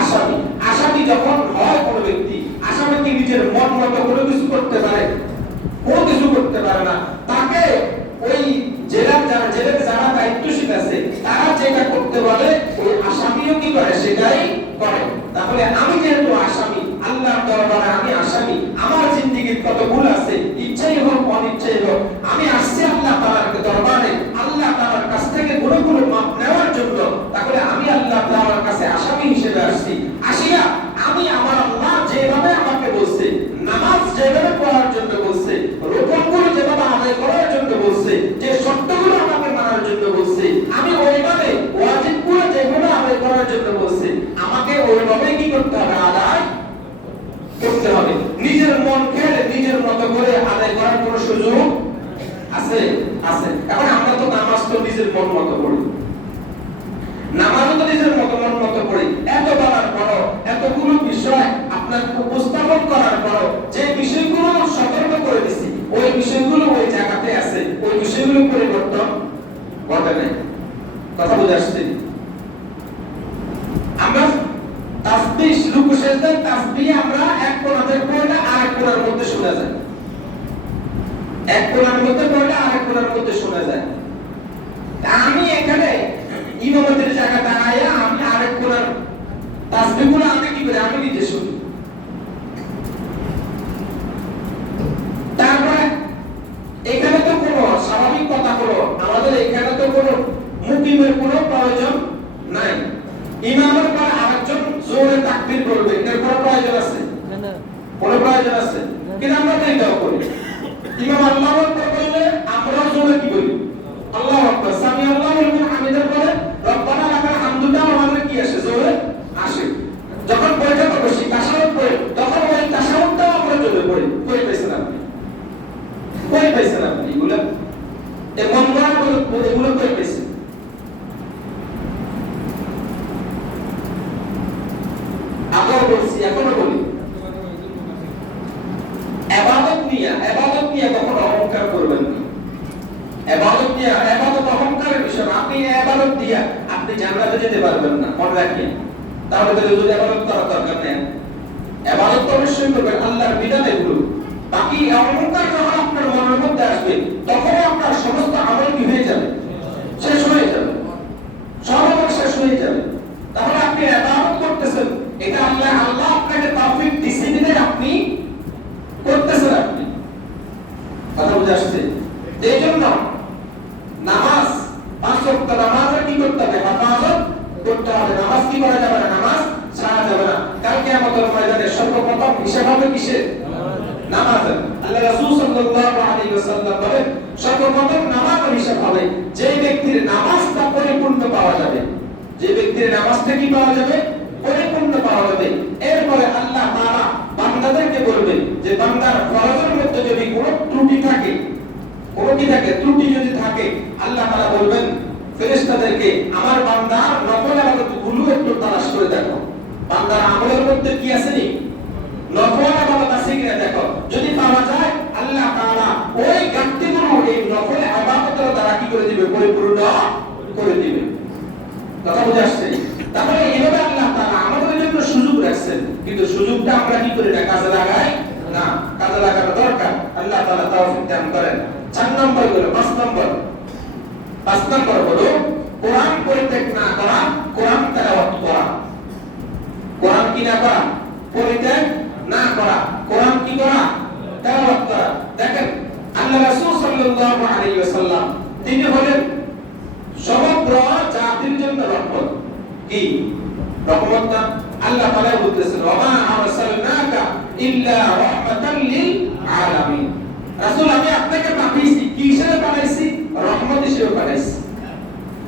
আসামি। আসামি যখন হয় কোন ব্যক্তি, আসামি কি নিজের মন মতো কোনো কিছু করতে পারে? কোনো কিছু করতে পারে না। তাকে ওই জেলার যারা দায়িত্বশীল আছে তারা যেটা করতে বলে ওই আসামিও কি করে? সেটাই করে। তাহলে আমি যেহেতু আসামি, আল্লাহর দরবারে আমি আসামি, আমার জিন্দেগীর কত ভুল আছে, ইচ্ছাই হোক অনিচ্ছাই হোক, আমি আসছি আল্লাহ তাআলার দরবারে আল্লাহ তাআলার কাছ থেকে গুনাহগুলো মাপ নেওয়ার জন্য। তাহলে আমি আল্লাহ তাআলার কাছে আসামি হিসেবে করতে হবে? আদায় করতে হবে। নিজের মন খেলে নিজের মতো করে আদায় করার কোনো সুযোগ আছে? আছে। এখন আমরা তো নামাজ তো নিজের মন মতো পড়ি, নামাজ তো নিজের মন মতো পড়ি। এত বলার পরও, এতগুলো বিষয় আপনার উপস্থাপন করার পরও যে বিষয়গুলো সতর্ক করে দিছি, ওই বিষয়গুলো ওই জায়গাতে আছে, ওই বিষয়গুলো পরিবর্তন ঘটে নাই। কথা বুঝে আসছে? আমরা তাসবিহ রুকু সেজদা তাসবিহ আমরা এক কোণাতে পড়লে আরেক কোণার মধ্যে শোনা যায়, এক কোণার মধ্যে পড়লে আরেক কোণার মধ্যে শোনা যায়। আমি এখানে ইমামতের জায়গা দাঁড়ায় আমি আরেক কোণার তাসবিহগুলো আমি কি করে আমি নিজে শুনি। তারপরে এখানে তো কোনো স্বাভাবিক কথা হলো আমাদের এখানে তো কোনো মুকিমের কোনো প্রয়োজন নাই। ইমামের পর আরেকজন জোরে তাকবীর বলবে, এর কোনো প্রয়োজন আছে? না, কোনো প্রয়োজন আছে? কিন্তু আমরা তো এটাও করি। ইমাম আল্লাহু আকবার বললে আমরা জোরে কি বলি? আল্লাহু আকবার। সামি আল্লাহু লিমান হামিদার পরে রব্বানা লাকাল হামদুটা আমাদের কি আসে? জোরে আসে। যখন বৈঠকে বসি তাশাহুদ পড়ি তখন ওই তাশাহুদটাও আমরা জোরে পড়ি। কই পাইছেন আপনি? কই পাইছেন আপনি এগুলা? এই মন গড়া এগুলো কই পাইছেন? আগেও বলছি এখনো বলি, ইবাদত নিয়ে কখনো অহংকার করবেন না। ইবাদত অহংকারের বিষয় না। আপনি ইবাদত দিয়া আপনি জান্নাতে যেতে পারবেন না, মনে রাখেন। তাহলে তো যদি ইবাদত করার দরকার নেই। ইবাদত তো অবশ্যই করবেন আল্লাহর বিধান এগুলো। বাকি অহংকার যখন আপনার মনের মধ্যে আসবে তখন আপনার সমস্ত আমল কি হয়ে যাবে? শেষ হয়ে যাবে, সব শেষ হয়ে যাবে। তাহলে আপনি ইবাদত করতেছেন, এটা আল্লাহ আপনাকে তৌফিক দিয়েছে বিধে আপনি করতেছেন। আপনি কথা বুঝে আসছে? এই জন্য নামাজ, পাঁচ ওয়াক্ত নামাজে কি করতে হবে? হেফাজত করতে হবে। নামাজ কি করা যাবে না? নামাজ ছাড়া যাবে না। কাল কিয়ামতের ময়দানে সর্বপ্রথম হিসাব হবে কিসের? নামাজ। আল্লাহ রাসূল সাল্লাল্লাহু আলাইহি ওয়াসাল্লাম বলেন সর্বপ্রথম নামাজের হিসাব হবে। যে ব্যক্তির নামাজটা পরিপূর্ণ পাওয়া যাবে, যে ব্যক্তির নামাজটা কি পাওয়া যাবে? পরিপূর্ণ পাওয়া যাবে। এরপরে আল্লাহ তাআলা বান্দাদেরকে বলবেন যে বান্দার ফরজের মধ্যে যদি কোনো ত্রুটি থাকে, কোনো কি থাকে? ত্রুটি যদি থাকে আল্লাহ তাআলা বলবেন ফেরেশতাদেরকে আমার বান্দার নফল ইবাদতগুলো একটু তালাশ করে দেখো। বান্দার আমলের মধ্যে কি আছে নি? নফল ইবাদত আছে কিনা দেখো। যদি পাওয়া যায় আল্লাহ তাআলা ওই ঘাটতিগুলো এই নফল ইবাদতের দ্বারা কি করে দিবে? পরিপূর্ণ করে দিবে। কথা বুঝে আসছে? তাহলে এইভাবে আল্লাহ তাআলা আমাদের জন্য সুযোগ রাখছেন, কিন্তু সুযোগটা আমরা কি করি না? কাজে লাগাই না। কাজে লাগানো দরকার। আল্লাহ তাআলা তৌফিক দান করেন। 4 নম্বর হলো 5 নম্বর হলো কোরআন পরিত্যাগ না করা, কোরআন তেলাওয়াত করা। কোরআন কি না করা? পরিত্যাগ না করা। কোরআন কি করা? তেলাওয়াত করা। দেখেন আল্লাহ রাসূল সাল্লাল্লাহু আলাইহি ওয়াসাল্লাম তিনি হলেন সমগ্র জাতির জন্য রহমত। কি রহমত না? আল্লাহ তাআলা বলতেছেন ওয়া মা আরসালনাকা ইল্লা রাহমাতাল লিল আলামিন। রাসূল আমি আপনাকে পাঠিয়েছি কি হিসেবে পাঠাইছি? রহমত হিসেবে পাঠাইছি।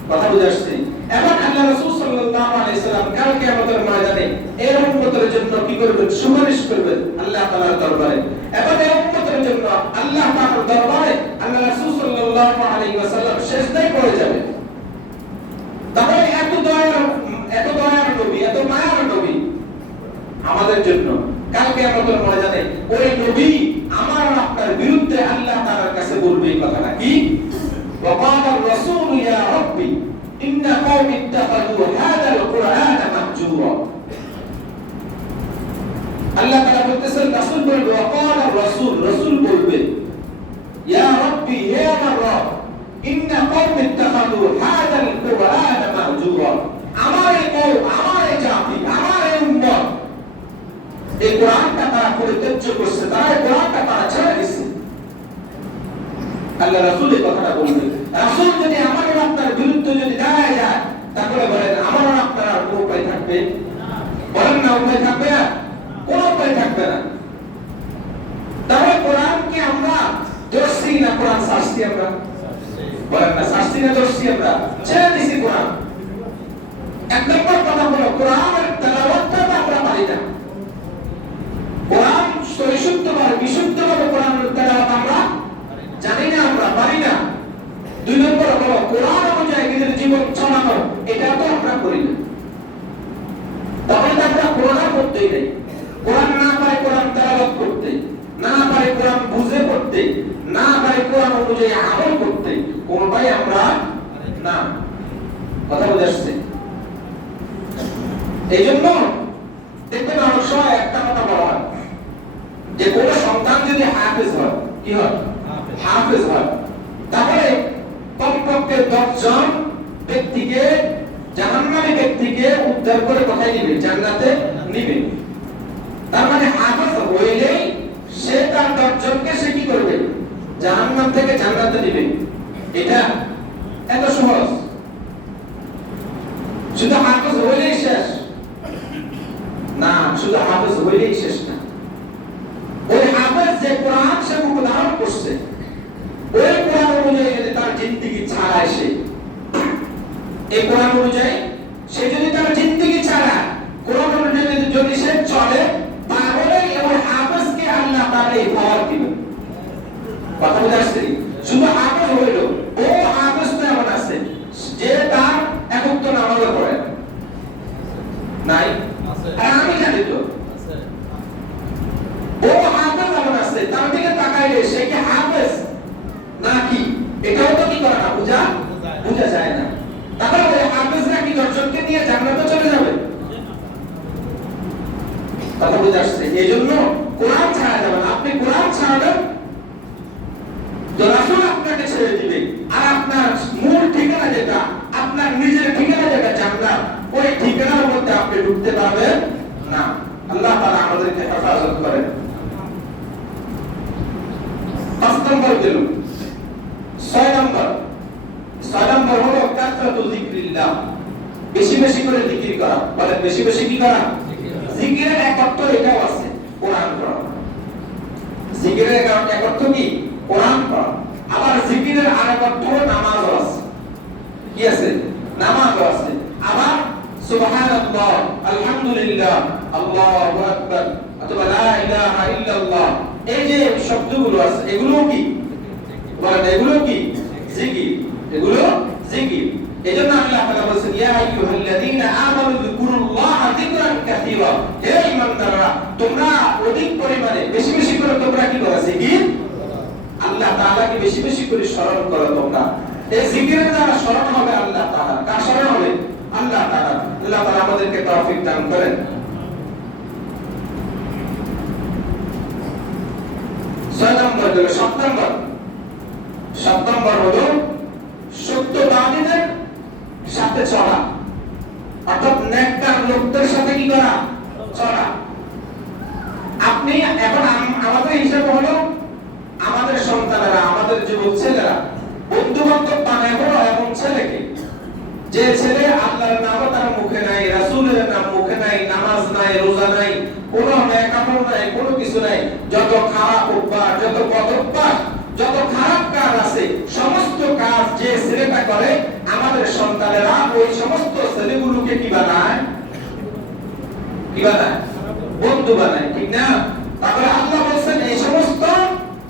কথা বুঝে আসছে? এবং আল্লাহ রাসূল সাল্লাল্লাহু আলাইহি সাল্লাম কাল কিয়ামতের ময়দানে এই উম্মতের জন্য কি করবেন? সুপারিশ করবেন আল্লাহ তাআলার দরবারে। এবং এই উম্মতের জন্য আল্লাহ তাআলার দরবারে আল্লাহ রাসূল সাল্লাল্লাহু আলাইহি ওয়াসাল্লাম সিজদায় পড়ে যাবেন। তাহলে এত দয়ার নবী, এত মায়ার নবী আমাদের জন্য কাল কিয়ামতের ময়দানে ওই নবী আমার আপনার বিরুদ্ধে আল্লাহ তাআলার কাছে বলবে এই কথাটা কি? ওয়াকালা রাসূল ইয়া রাব্বি ইন্না কওমি ইত্তাখাযু হাযাল কুরআনা মাহজুরা। আল্লাহ তাআলা বলতেছেন রাসূল বলবে ওয়াকালা রাসূল বলবে ইয়া রাব্বি হে আমার রব ইন্না কওমি ইত্তাখাযু হাযাল কুরআনা মাহজুরা। আমার এই কওম, আমার এই জাতি, আমার এই উম্মত এই কোরআনটা তারা পরিত্যাগ করছে, তারা এই কোরআনটা তারা ছেড়ে দিয়েছে। আল্লাহ রাসূল এই কথাটা বলবেন। রাসূল যদি আমার আপনার বিরুদ্ধে যদি দাঁড়ায় যায় তাহলে বলেন আমার আপনার আর কোনো উপায় থাকবে? বলেন না উপায় থাকবে না? কোনো উপায় থাকবে না। তাহলে কোরআনকে আমরা দর্শি না কোরআন শাস্তি? আমরা বলেন না শাস্তি না দর্শি? আমরা ছেড়ে দিয়েছি কোরআন। এক নম্বর কথা হলো কোরআনের তেলাওয়াতটা আমরা পারি করতেই নেই, কোরআন না পারে কোরআন তেলাওয়াত করতে, না পারে কোরআন বুঝে পড়তে, না পারে কোরআন অনুযায়ী আমল করতে, কোনটাই আমরা না। কথা বুঝে আসছে? এই জন্য দেখবেন অনেক সময় একটা কথা বলা হয় যে কোন সন্তান যদি হাফেজ হয়, কি হয়? হাফেজ হয়, তাহলে কমপক্ষে 10 জন ব্যক্তিকে, জাহান্নামী ব্যক্তিকে উদ্ধার করে কোথায় নিবে? জান্নাতে নিবে। তার মানে হাফেজ হইলেই সে তার 10 জনকে সে কি করবে? জাহান্নাম থেকে জান্নাতে নিবে। এটা এত সহজ? শুধু হাফেজ হইলেই শেষ না, শুধু হাফেজ হইলেই শেষ না। ওই হাফেজ যে কোরআন সে মুখধারণ করছে, ওই কোরআন অনুযায়ী যদি তার জিন্দেগি ছাড়ায়, সে এই কোরআন অনুযায়ী সে যদি তার জিন্দেগি ছাড়া কোরআন অনুযায়ী যদি সে চলে, তাহলে ওই হাফেজকে আল্লাহ তাআলা এই পাওয়ার দিবেন। কথা বুঝতে পারছি? শুধু হাফেজ হইল, ও হাফেজ তো এমন আছে যে তার একক তো নামাজও পড়ে নাই, আর আমি জানি তো ও হাফেজ এমন আছে, তার দিকে তাকাইলে সে কি হাফেজ নাকি এটাও তো কি করে না, বুঝা যায় না। তাহলে ওই হাফেজরা কি 10 জনকে নিয়ে জান্নাতে চলে যাবে? কথা বুঝে আসছে? এই জন্য কোরআন ছাড়া যাবে না। আপনি কোরআন ছাড়াবেন তো রাসূল আপনাকে ছেড়ে দিবে, আর আপনার মূল ঠিকানা যেটা, আপনার নিজের ঠিকানা যেটা জান্নাত, ওই ঠিকানার মধ্যে আপনি ঢুকতে পারবেন না। আল্লাহ তাআলা আমাদেরকে হেফাজত করেন। 5 নম্বর গেল। 6 নম্বর হলো কাসরাতু যিকরিল্লাহ, বেশি বেশি করে জিকির করা। বলে বেশি বেশি কি করা? জিকিরের এক অর্থ এটাও আছে, কোরআন পড়া। জিকিরের এক অর্থ কি? কোরআন পড়া। আবার জিকিরের আরেক অর্থ হলো নামাজও আছে। কি আছে? নামাজও আছে। আবার সুবহানাল্লাহ, আলহামদুলিল্লাহ, আল্লাহু আকবার, অথবা লা ইলাহা ইল্লাল্লাহ, এই যে শব্দগুলো আছে, এগুলো কি? বলেন এগুলো কি? জিকির। এগুলো জিকির। এজন্য আল্লাহ তাআলা বলেছেন, ইয়া আইয়ুহাল্লাযীনা আমানু যিকুরুল্লাহা যিকরান কাসীরা, হে ঈমানদাররা, তোমরা অধিক পরিমাণে বেশি বেশি করে তোমরা কি করো? জিকির। আল্লাহ তাআলাকে বেশি বেশি করে স্মরণ করো তোমরা। এই জিকিরের দ্বারা স্মরণ হবে আল্লাহ তাআলা। কার স্মরণ হবে? আল্লাহ তাআলা। আল্লাহ তাআলা আমাদেরকে তৌফিক দান করেন। 6 নম্বর হলো 7 নম্বর হলো সত্যবাদীদের সাথে চলা, অর্থাৎ নেককার লোকদের সাথে কি করা? চলা। আপনি এখন আমাদের হিসাব হলো আমাদের সন্তানেরা, আমাদের যুবক ছেলেরা বন্ধু বান্ধব বানায় বড় এমন ছেলেকে, যে ছেলে আল্লাহর নাম তার মুখে নাই, রাসূলের নাম মুখে নাই, নামাজ নাই, রোজা নাই, কোনো নেক আমল নাই, কোনো কিছু নাই, যত খারাপ অভ্যাস, যত বদ অভ্যাস, যত খারাপ কাজ আছে, সমস্ত কাজ যে ছেলেটা করে, আমাদের সন্তানেরা ওই সমস্ত ছেলেগুলোকে কি বানায়? কি বানায়? বন্ধু বানায়। ঠিক না? তাহলে আল্লাহ বলেন এই সমস্ত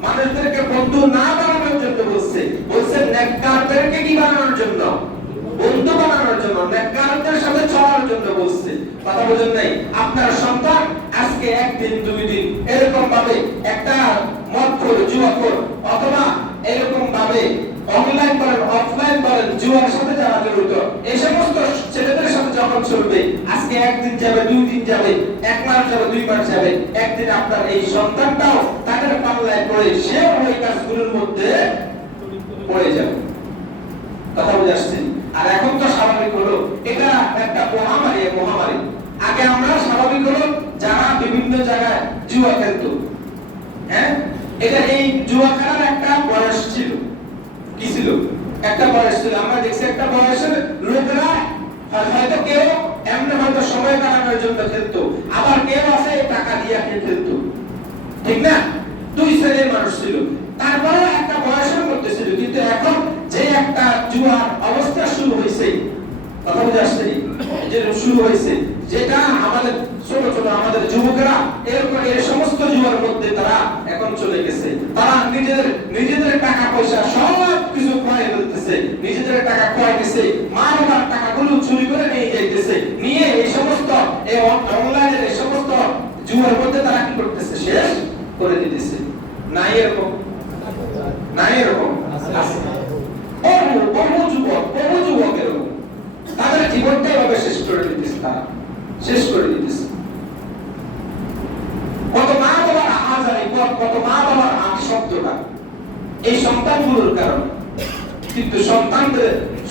মানুষদেরকে বন্ধু না বানানোর জন্য বলছেন নেককারদেরকে কি বানানোর জন্য? বন্ধু বানানোর জন্য, নেককারদের সাথে চলার জন্য বলছে। কথা বুঝেন নাই? আপনার সন্তান আজকে একদিন 2 দিন এরকম ভাবে একটা মদখোর, জুয়াখোর, অথবা এরকম ভাবে অনলাইন করেন, অফলাইন করেন, জুয়ার সাথে যারা জড়িত, এই সমস্ত ছেলেদের সাথে যখন চলবে, আজকে একদিন যাবে, 2 দিন যাবে, 1 মাস যাবে, 2 মাস যাবে, একদিন আপনার এই সন্তানটাও তাদের পাল্লায় পড়ে সেও ওই কাজগুলোর মধ্যে পড়ে যাবে। কথা বুঝে আসছে? আর এখন তো স্বাভাবিক হলো এটা একটা মহামারী। আগে আমরা স্বাভাবিক হলো যারা বিভিন্ন জায়গায় জুয়া খেলতো, হ্যাঁ, এটা এই জুয়া খেলার একটা বয়স ছিল। কি ছিল? একটা বয়স ছিল। আমরা দেখছি একটা বয়সের লোকেরা হয়তো কেউ এমনি হয়তো সময় কাটানোর জন্য খেলতো, আবার কেউ আছে টাকা দিয়ে খেলতো। ঠিক না? 2 শ্রেণীর মানুষ ছিল। তারপরে একটা বয়সের মধ্যে ছিল। কিন্তু এখন যে একটা জুয়ার অবস্থা শুরু হয়েছে, কথা বুঝে আসছে, যে শুরু হয়েছে, যেটা আমাদের ছোট ছোট আমাদের যুবকেরা এরকম এই সমস্ত জুয়ার মধ্যে তারা এখন চলে গেছে। তারা নিজেদের টাকা পয়সা সব কিছু খোয়াই ফেলতেছে, নিজেদের টাকা খোয়াইতেছে, মা বাবার টাকাগুলো চুরি করে নিয়ে যাইতেছে, নিয়ে এই সমস্ত এই অনলাইনের এই সমস্ত দিয়েছে। কত মা বাবার আহাজারি, কত মা বাবার শব্দটা এই সন্তানগুলোর কারণে। কিন্তু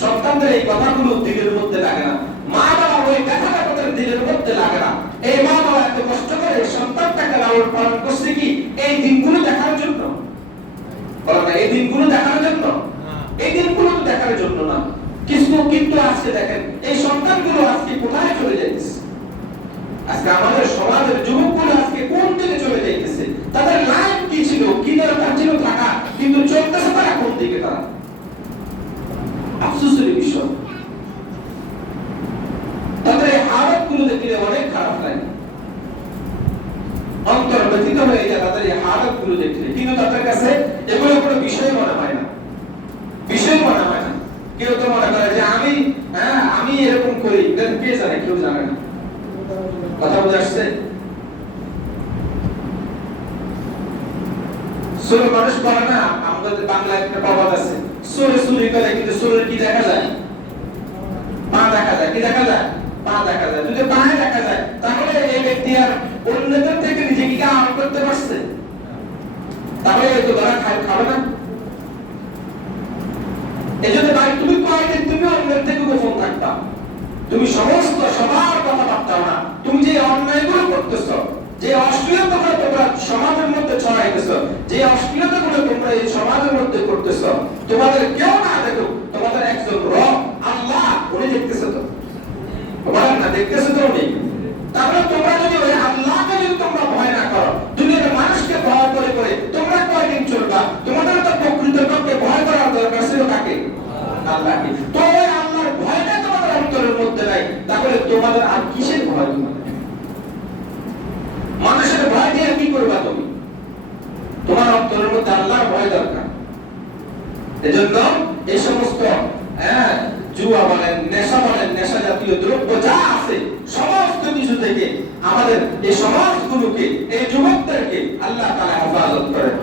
সন্তানদের এই কথাগুলো দিলের মধ্যে লাগে না। মা বাবা ওই ব্যথাটা তাদের দিলের মধ্যে লাগে না। এই মা বাবা এত কষ্ট করে সন্তানটাকে লালন পালন করছে কি এই দিনগুলো দেখার জন্য? বলো না, এই দিনগুলো দেখার জন্য? এই দিনগুলো তো দেখার জন্য না। কিন্তু আজকে দেখেন এই সন্তানগুলো আজকে কোথায় চলে যাচ্ছে? আজকে আমাদের সমাজের যুবকগুলো আজকে কোন দিকে চলে যাইতেছে? তাদের লাইফ কি ছিল, কি দরকার ছিল থাকা, কিন্তু চলতেছে তারা কোন দিকে? তারা আফসোসের বিষয়। তাদের এই হালতগুলো দেখলে অনেক খারাপ লাগে, অন্তর ব্যথিত হয়ে যায় তাদের এই হালতগুলো দেখলে। কিন্তু তাদের কাছে এগুলো কোনো বিষয় মনে হয় না, বিষয় মনে হয় না। কেউ তো মনে করে যে আমি এরকম করি, কে জানে? কেউ জানে না। কথা বুঝে আসছে? সুরে মানুষ বলে না, আমাদের বাংলায় একটা প্রবাদ আছে, সুরে চুরি করে কিন্তু সুরের কি দেখা যায়? পা দেখা যায়। কি দেখা যায়? পা দেখা যায়। যদি পা দেখা যায় তাহলে এই ব্যক্তি আর অন্যদের থেকে নিজেকে আড়াল করতে পারছে? তাহলে এই তো ধরা খাবে না। এই জন্য ভাই তুমি কয়দিন তুমি অন্যের থেকে গোপন থাকবা? তুমি সমস্ত সবার কথা ভাবতাও না। তুমি যে অন্যায়গুলো করতেছ, যে অশ্লীলতাগুলো তোমরা সমাজের মধ্যে ছড়াইতেছ, যে অশ্লীলতাগুলো তোমরা এই সমাজের মধ্যে করতেছ, তোমাদের কেউ না দেখো, তোমাদের একজন রব আল্লাহ উনি দেখতেছে। তো বলেন না, দেখতেছে তো উনি? তাহলে তোমরা যদি ওই আল্লাহকে যদি তোমরা ভয় না করো, দুনিয়ার মানুষকে ভয় করে করে তোমরা কয়দিন চলবা? তোমাদের তো প্রকৃতপক্ষে ভয় করার দরকার ছিল কাকে? আল্লাহকে। তো ওই আল্লাহর ভয়টা তোমাদের অন্তরের মধ্যে নাই, তাহলে তোমাদের আর কিসের ভয়? তোমাদের মানুষের ভয় দিয়ে কি করবা তুমি? তোমার অন্তরের মধ্যে আল্লাহর ভয় দরকার। এজন্য এই সমস্ত জুয়া বলেন, নেশা বলেন, নেশা জাতীয় দ্রব্য যা আছে সমস্ত কিছু থেকে আমাদের এই সমাজগুলোকে, এই যুবকদেরকে আল্লাহ তাআলা হেফাজত করেন।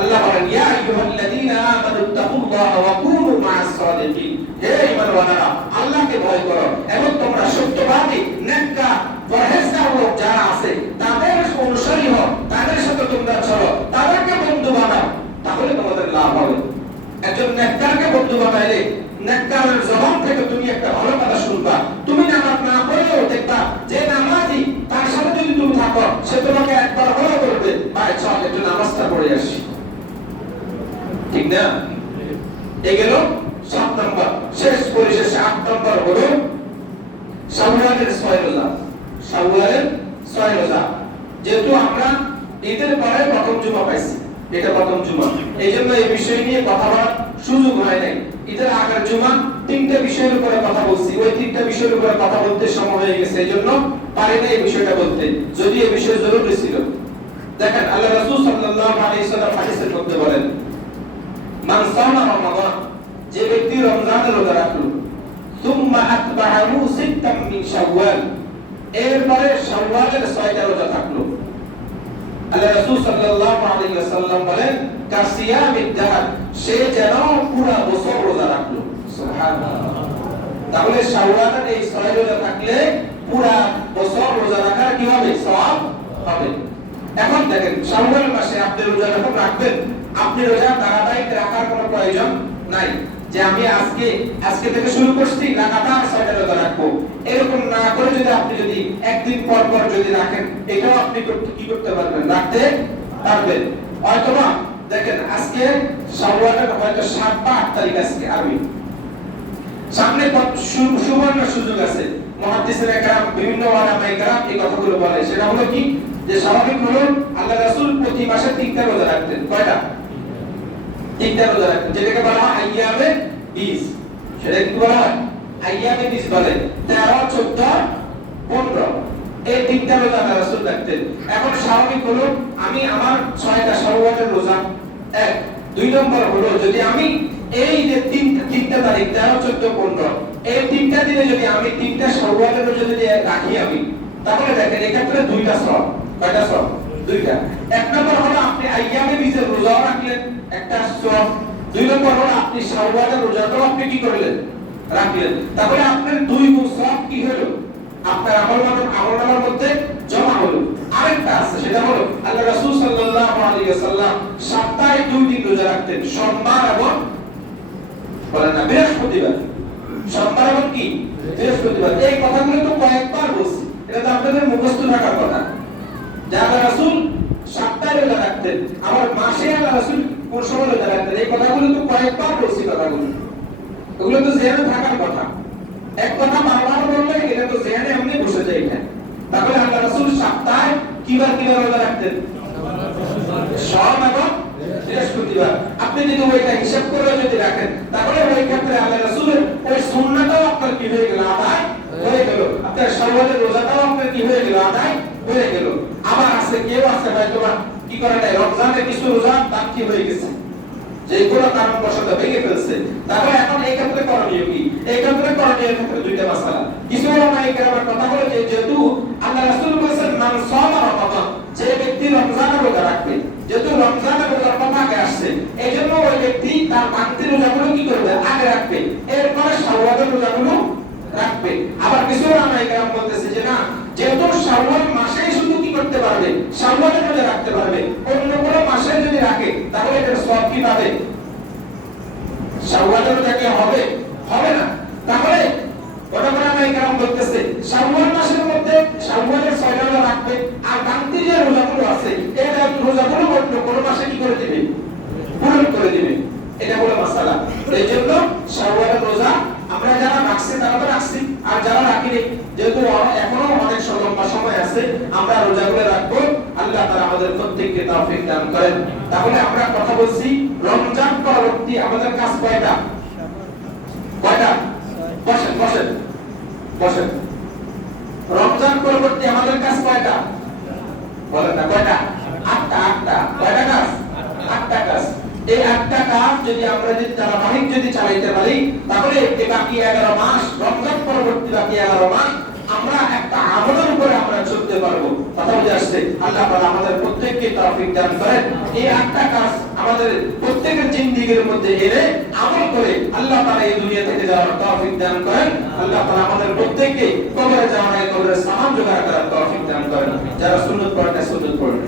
আল্লাহ বলেন, ইয়া আইয়ুহাল্লাযীনা আমানুত্তাকুল্লাহা ওয়া কুনু মা'আস সাদিকিন। হে ঈমানওয়ালারা, আল্লাহকে ভয় করো এবং তোমরা সত্যবাদী, নেককার, পরহেজগার লোক যারা আছে তাদের অনুসারী হও, তাদের সাথে তোমরা চলো, তাদেরকে বন্ধু বানাও, তাহলে তোমাদের লাভ হবে। একজন নেককারকে বন্ধু বানাইলে নেককারের জবান থেকে তুমি একটা ভালো কথা শুনবা। তুমি নামাজ না পড়লেও দেখবা যে নামাজি, তার সাথে যদি তুমি থাকো সে তোমাকে একবার হলো বলবে, ভাই চল একটু নামাজটা পড়ে আসি। ঠিক না? এই গেল 7 নম্বর। শেষ পরিশেষে 8 নম্বর হলো শাওয়ালের 6 রোজা। শাওয়ালের 6 রোজা। যেহেতু আমরা ঈদের পরে প্রথম জুমা পাইছি, এটা প্রথম জুমা, এই জন্য এই বিষয় নিয়ে কথা বলার সুযোগ হয় নাই। ঈদের আগের জুমা 3টা বিষয়ের উপরে কথা বলছি, ওই 3টা বিষয়ের উপরে কথা বলতে সময় হয়ে গেছে, এই জন্য পারি না এই বিষয়টা বলতে, যদি এই বিষয় জরুরি ছিল। দেখেন আল্লাহ রাসূল সাল্লাল্লাহু আলাইহি ওয়াসাল্লাম হাদিসের মধ্যে বলেন, মান সামা রমাদান, যে ব্যক্তি রমজানের রোজা রাখলো, সুম্মা আতবাহু সিত্তাম মিন শাওয়াল, এরপরে শাওয়ালের 6টা রোজা থাকলো, আল্লাহ রাসূল সাল্লাল্লাহু আলাইহি ওয়াসাল্লাম বলেন, কাসিয়ামিদ দাহর, সে যেন পুরো বছর রোজা রাখলো। সুবহানাল্লাহ। তাহলে শাওয়ালের এই 6 রোজা থাকলে পুরো বছর রোজা রাখার কি হবে? সওয়াব হবে। এখন দেখেন শাওয়াল মাসে আপনি রোজা যখন রাখবেন, আপনি রোজা ধারাবাহিক রাখার কোনো প্রয়োজন নাই যে আমি আজকে থেকে শুরু করছি লাগাতার 6টা রোজা রাখবো, এরকম না করে যদি আপনি যদি একদিন পর পর যদি রাখেন, এটাও আপনি কি করতে পারবেন? রাখতে পারবেন। হয়তোবা দেখেন আজকে শাওয়ালের হয়তো 7 বা 8 তারিখ আজকে আরবি, সামনে সুবর্ণ সুযোগ আছে। মুহাদ্দিসিনে কেরাম, বিভিন্ন উলামায়ে কেরাম এই কথাগুলো বলে, সেটা হলো কি যে স্বাভাবিক হলো আল্লাহ রাসূল প্রতি মাসে 3টা রোজা রাখতেন। কয়টা? 3টা রোজা রাখতেন, যেটাকে বলা হয় আইয়ামে 20। সেটা কি বলা হয়? আইয়ামে 20 বলে। 13, 14, 15 এই 3টা রোজা আল্লাহ রাসূল রাখতেন। এখন স্বাভাবিক হলো আমি আমার 6টা শাওয়ালের রোজা 1, 2 নম্বর হলো যদি আমি এই যে 3টা তারিখ 13, 14, 15 এই 3টা দিনে যদি আমি 3টা শাওয়ালের রোজা যদি রাখি আমি, তাহলে দেখেন এক্ষেত্রে 2টা সওয়াব। কয়টা সওয়াব? 2টা। 1 নম্বর হলো আপনি আইয়ামে 20 এর রোজা রাখলেন, একটা সওয়াব। 2 নম্বর হলো আপনি শাওয়ালের রোজাটাও আপনি কি করলেন? রাখলেন। তাহলে আপনার 2 গুণ সওয়াব কি হলো? আপনার আমলনামার মধ্যে জমা হলো। আরেকটা আছে, সেটা হলো আল্লাহ রাসূল সাল্লাল্লাহু আলাইহি ওয়াসাল্লাম সপ্তাহে 2 দিন রোজা রাখতেন, সোমবার এবং বলেন না বৃহস্পতিবার। সোমবার এবং কি বৃহস্পতিবার। এই কথাগুলো তো কয়েকবার বলছি, এটা তো আপনাদের মুখস্থ থাকার কথা। যে আল্লাহ রাসূল সপ্তাহে রোজা রাখতেন, আবার মাসে আল্লাহ রাসূল কোন সময় রোজা রাখতেন, এই কথাগুলো তো কয়েকবার বলছি। কথাগুলো ওগুলো তো জেনে থাকার কথা। এক কথা বারবার বললে এটা তো জেনে এমনি বসে যায় এটা। তাহলে আল্লাহ রাসূল সপ্তাহে কিবার রোজা রাখতেন? সোম এবং বৃহস্পতিবার। আপনি যদি ওইটা হিসাব করে যদি রাখেন, তাহলে ওই ক্ষেত্রে আল্লাহ রাসূলের ওই সুন্নাহটাও আপনার কি হয়ে গেল? আদায় হয়ে গেল। আপনার শাওয়ালের রোজাটাও আপনার কি হয়ে গেল? আদায় হয়ে গেল। আবার আছে কেউ আছে হয়তো কি করে নাই, রমজানে কিছু রোজা বাকি হয়ে গেছে, যে কোনো কারণবশত ভেঙে ফেলছে। তাহলে এখন এই ক্ষেত্রে করণীয় কি? এই ক্ষেত্রে করণীয় ক্ষেত্রে দুইটা মাসালা। কিছু ওলামায়ে কেরামের কথা হলো যে যেহেতু আল্লাহ রাসূল বলেছেন মান সামা রমাদান, যে ব্যক্তি রমজানের রোজা রাখবে, যেহেতু রমজানের রোজার কথা আগে আসছে, এইজন্য ওই ব্যক্তি তার বাড়তি রোজাগুলো কি করবে? আগে রাখবে, এরপরে শাওয়ালের রোজাগুলো রাখবে। আবার কিছু ওলামায়ে কেরাম বলতেছে যে না, যেহেতু শাওয়াল মাসেই শুধু কি করতে পারবে? শাওয়ালের রোজা রাখতে পারবে, অন্য কোনো মাসে যদি রাখে তাহলে এর সওয়াব কি পাবে? শাওয়ালের রোজা কি হবে? হবে না। তাহলে ওলামায়ে কেরাম বলতেছে শাওয়াল মাসের মধ্যে শাওয়ালের 6 রোজা রাখবে, আর বাকি যে রোজাগুলো আছে এই রোজাগুলো অন্য কোনো মাসে কি করে দিবে? পূরণ করে দিবে। এটা হলো মাসালা। এইজন্য শাওয়ালের রোজা আমরা যারা রাখছি তারা তো রাখছি, আর যারা রাখিনি, যেহেতু এখনো অনেক লম্বা সময় আছে, আমরা রোজাগুলো রাখবো। আল্লাহ তাআলা আমাদের প্রত্যেককে তৌফিক দান করেন। তাহলে আমরা কথা বলছি রমজান পরবর্তী আমাদের কাজ কয়টা? কয়টা? বসেন বসেন বসেন। রমজান পরবর্তী আমাদের কাজ কয়টা? বলেন না কয়টা? 8টা। কয়টা কাজ? 8টা কাজ। এই 8টা কাজ যদি আমরা ধারাবাহিক চালাইতে পারি, তাহলে এই বাকি 11 মাস, রমজান পরবর্তী বাকি 11 মাস আমরা একটা আমলের উপরে আমরা চলতে পারবো। কথা বুঝে আসছে? আল্লাহ তাআলা আমাদের প্রত্যেককে তৌফিক দান করেন। এই 8টা কাজ আমাদের প্রত্যেকের জিন্দেগির মধ্যে এনে আমল করে আল্লাহ তাআলা এই দুনিয়া থেকে যাওয়ার তৌফিক দান করেন। আল্লাহ তাআলা আমাদের প্রত্যেককে কবরে যাওয়ার আগে কবরের সামান জোগাড় করার তৌফিক দান করেন। যারা সুন্নাত পড়েন সুন্নাত পড়েন।